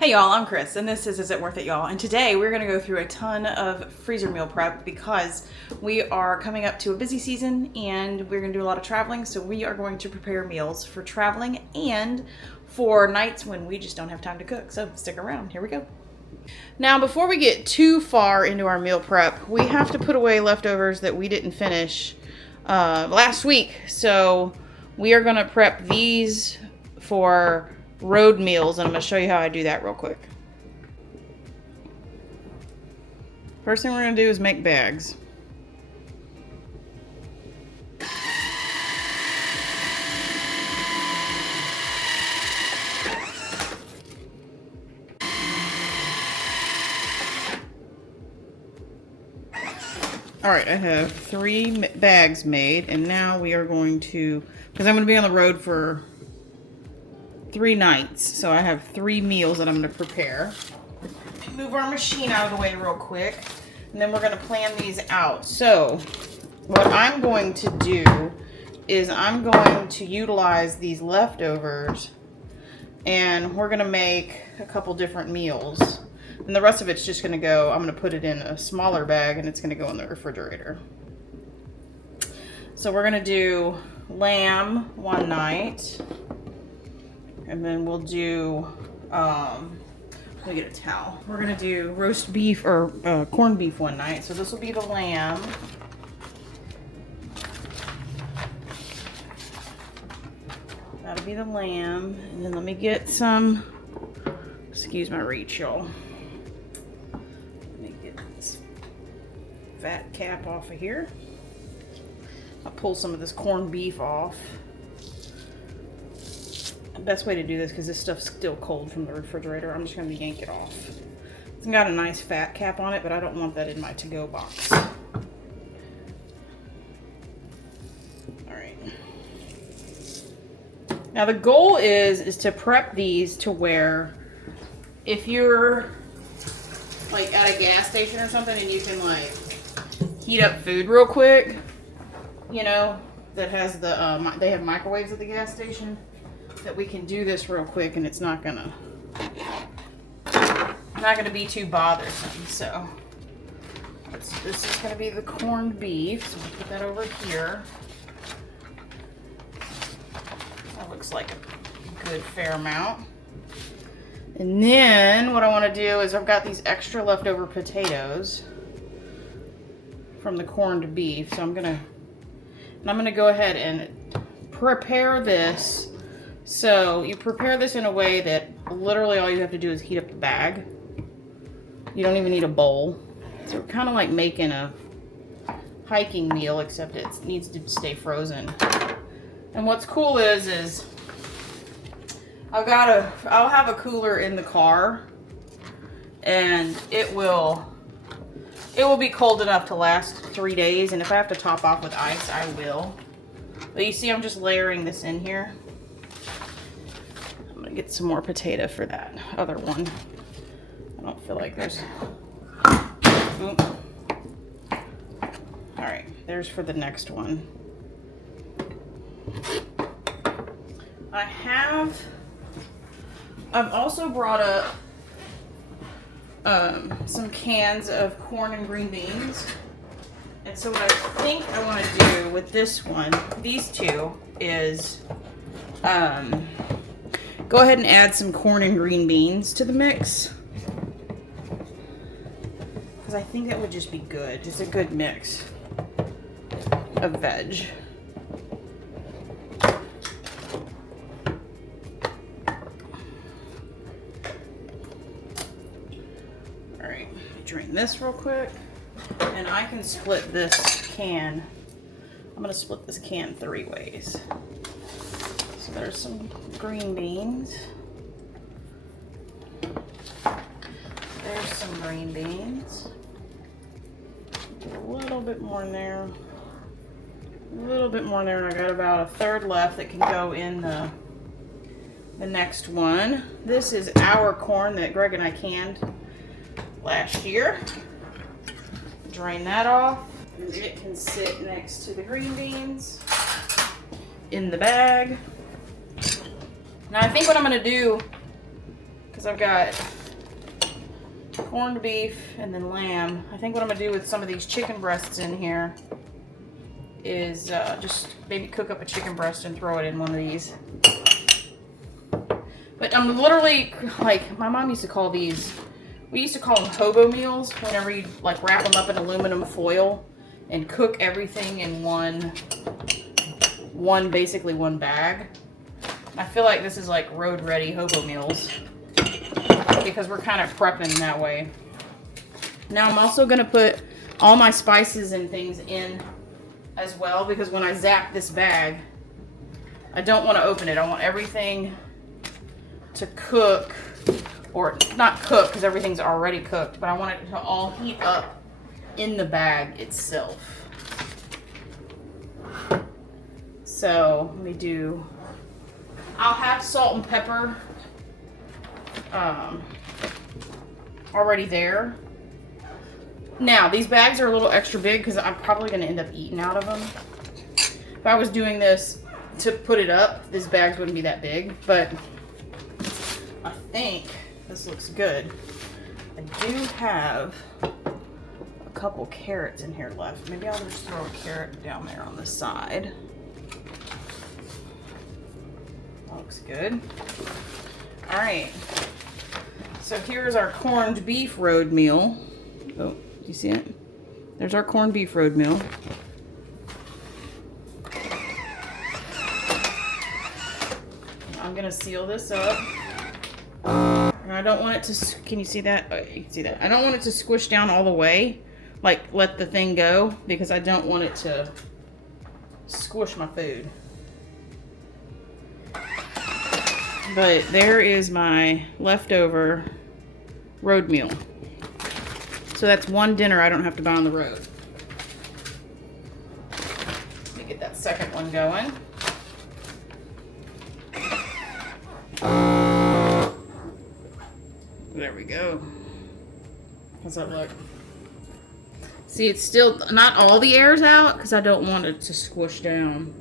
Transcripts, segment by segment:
Hey y'all, I'm Chris, and this is It Worth It, y'all? And today we're going to go through a ton of freezer meal prep because we are coming up to a busy season and we're going to do a lot of traveling. So we are going to prepare meals for traveling and for nights when we just don't have time to cook. So stick around. Here we go. Now, before we get too far into our meal prep, we have to put away leftovers that we didn't finish last week. So we are going to prep these for road meals, and I'm going to show you how I do that real quick. First thing we're going to do is make bags. Alright, I have 3 bags made, and now we are going to, because I'm going to be on the road for 3 nights, so I have 3 meals that I'm going to prepare. Move our machine out of the way real quick, and then we're going to plan these out. So what I'm going to do is I'm going to utilize these leftovers, and we're going to make a couple different meals, and the rest of it's just going to go, I'm going to put it in a smaller bag, and it's going to go in the refrigerator. So we're going to do lamb one night. And then we'll do, let me get a towel. We're gonna do roast beef or corned beef one night. So this will be the lamb. That'll be the lamb. And then let me get some, excuse my reach, y'all. Let me get this fat cap off of here. I'll pull some of this corned beef off. Best way to do this, because this stuff's still cold from the refrigerator, I'm just going to yank it off. It's got a nice fat cap on it, but I don't want that in my to-go box. Alright. Now the goal is to prep these to where if you're like at a gas station or something and you can like heat up food real quick, you know, that has the, they have microwaves at the gas station, that we can do this real quick and it's not gonna be too bothersome. So this is gonna be the corned beef, so we'll put that over here. That looks like a good fair amount. And then what I want to do is I've got these extra leftover potatoes from the corned beef, so I'm gonna go ahead and prepare this. So you prepare this in a way that literally all you have to do is heat up the bag. You don't even need a bowl. So we're kind of like making a hiking meal, except it needs to stay frozen. And what's cool is I'll have a cooler in the car, and it will be cold enough to last 3 days. And if I have to top off with ice, I will. But you see, I'm just layering this in here. Get some more potato for that other one. I don't feel like there's... Alright, there's for the next one. I've also brought up some cans of corn and green beans. And so what I think I want to do with this one, these two, is go ahead and add some corn and green beans to the mix, because I think that would just be good. Just a good mix of veg. Alright, drain this real quick, and I can split this can. I'm going to split this can 3 ways. So there's some green beans. There's some green beans. Get a little bit more in there. A little bit more in there, and I got about 1/3 left that can go in the next one. This is our corn that Greg and I canned last year. Drain that off. And it can sit next to the green beans in the bag. Now I think what I'm going to do because I've got corned beef and then lamb. I think what I'm gonna do with some of these chicken breasts in here is just maybe cook up a chicken breast and throw it in one of these. But I'm literally, like, my mom used to call these, we used to call them hobo meals whenever you like wrap them up in aluminum foil and cook everything in basically one bag. I feel like this is like road ready hobo meals because we're kind of prepping that way. Now I'm also gonna put all my spices and things in as well, because when I zap this bag, I don't want to open it. I want everything to cook, or not cook because everything's already cooked, but I want it to all heat up in the bag itself. So let me do, I'll have salt and pepper already there. Now these bags are a little extra big because I'm probably going to end up eating out of them. If I was doing this to put it up, these bags wouldn't be that big, but I think this looks good. I do have a couple carrots in here left. Maybe I'll just throw a carrot down there on the side. That looks good. All right. So here's our corned beef road meal. Oh, do you see it? There's our corned beef road meal. I'm gonna seal this up. And I don't want it to, can you see that? Oh, you can see that. I don't want it to squish down all the way, like let the thing go, because I don't want it to squish my food. But there is my leftover road meal. So that's one dinner I don't have to buy on the road. Let me get that second one going. There we go. How's that look? See, it's still, not all the air's out because I don't want it to squish down.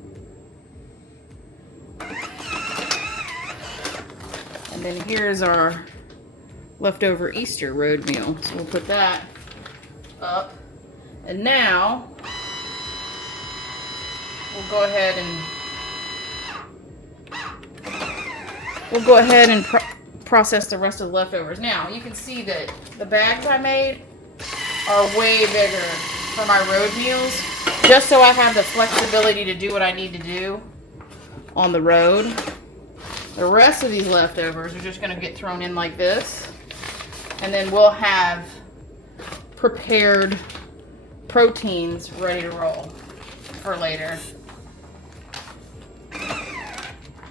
And then here's our leftover Easter road meal. So we'll put that up. And now we'll go ahead and process the rest of the leftovers. Now you can see that the bags I made are way bigger for my road meals, just so I have the flexibility to do what I need to do on the road. The rest of these leftovers are just going to get thrown in like this, and then we'll have prepared proteins ready to roll for later.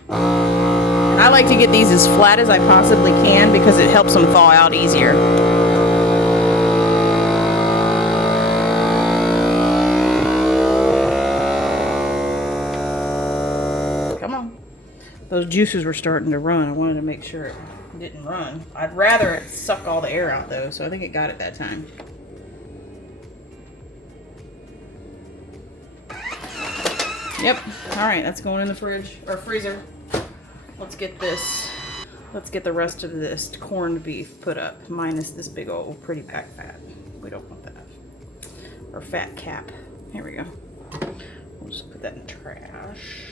I like to get these as flat as I possibly can because it helps them thaw out easier. Come on. Those juices were starting to run. I wanted to make sure it didn't run. I'd rather it suck all the air out though, so I think it got it that time. Yep. All right, that's going in the fridge or freezer. Let's get the rest of this corned beef put up, minus this big old pretty pack fat. We don't want that. Or fat cap. Here we go. We'll just put that in trash.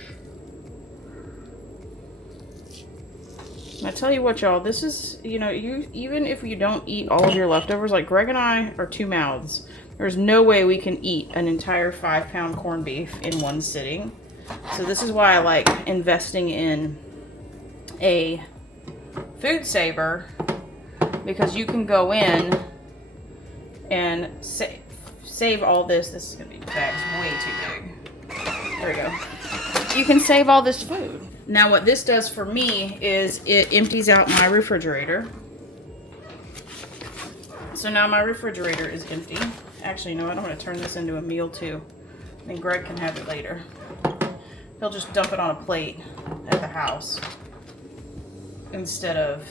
And I tell you what, y'all, this is, you know, even if you don't eat all of your leftovers, like Greg and I are two mouths. There's no way we can eat an entire 5-pound corned beef in one sitting. So this is why I like investing in a food saver, because you can go in and save all this. This is gonna be, the bag's way too big. There we go. You can save all this food. Now what this does for me is it empties out my refrigerator. So now my refrigerator is empty. Actually, you know what? I'm gonna turn this into a meal too. And Greg can have it later. He'll just dump it on a plate at the house instead of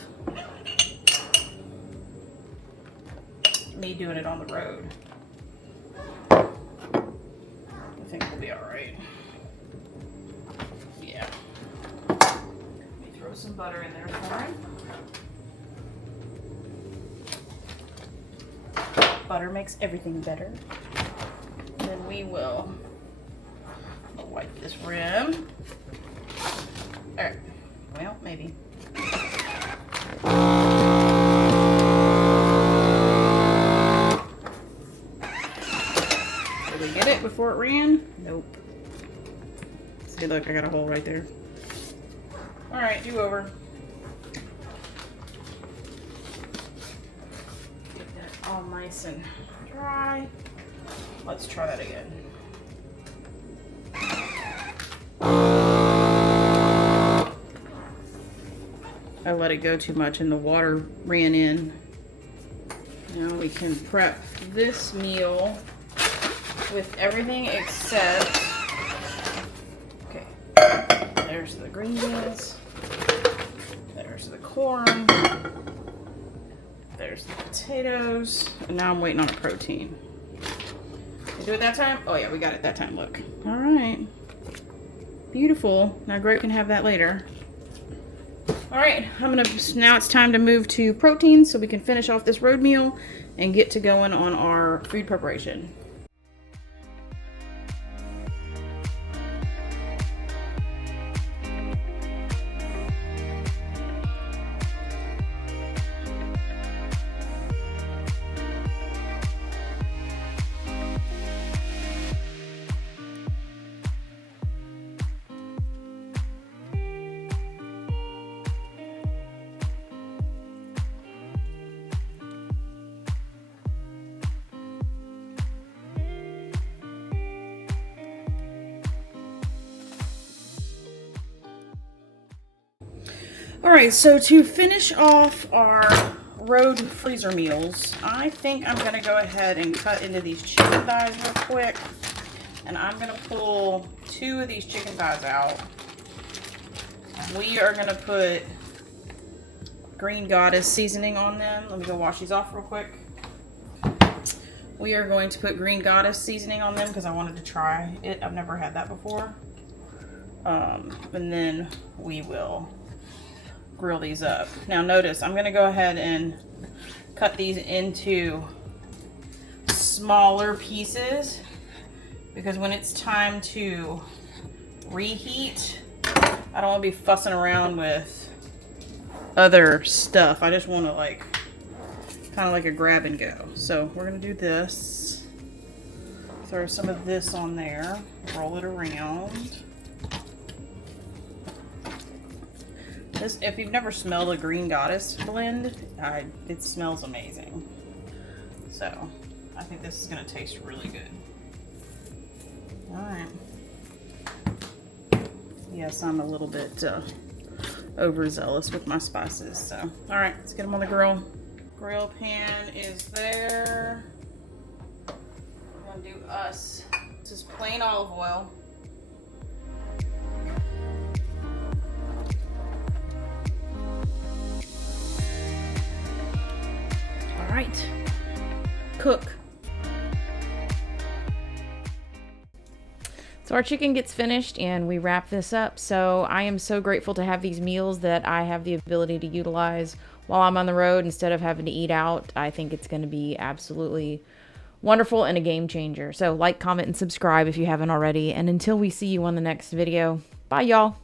me doing it on the road. I think we'll be all right. Yeah. Let me throw some butter in there for him. Butter makes everything better. And then we will wipe this rim. All right, well, maybe. Did we get it before it ran? Nope. See, look, I got a hole right there. All right, do over. Get that all nice and dry. Let's try that again. I let it go too much and the water ran in. Now we can prep this meal with everything except, okay, there's the green beans, there's the corn, there's the potatoes, and now I'm waiting on a protein. Did I do it that time? Oh yeah, we got it that time, look. All right, beautiful. Now Grape can have that later. All right, now it's time to move to protein so we can finish off this road meal and get to going on our food preparation. All right, so to finish off our road freezer meals, I think I'm gonna go ahead and cut into these chicken thighs real quick. And I'm gonna pull 2 of these chicken thighs out. We are gonna put Green Goddess seasoning on them. Let me go wash these off real quick. We are going to put Green Goddess seasoning on them because I wanted to try it. I've never had that before. And then we will grill these up. Now notice, I'm gonna go ahead and cut these into smaller pieces because when it's time to reheat, I don't want to be fussing around with other stuff. I just want to like kind of like a grab and go. So we're gonna do this. Throw some of this on there, roll it around. This, if you've never smelled a Green Goddess blend, it smells amazing. So I think this is gonna taste really good. All right. Yes, I'm a little bit overzealous with my spices. So, all right, let's get them on the grill. Grill pan is there. I'm gonna do us. This is plain olive oil. All right, cook. So our chicken gets finished and we wrap this up. So I am so grateful to have these meals that I have the ability to utilize while I'm on the road instead of having to eat out. I think it's going to be absolutely wonderful and a game changer. So like, comment, and subscribe if you haven't already. And until we see you on the next video, bye y'all.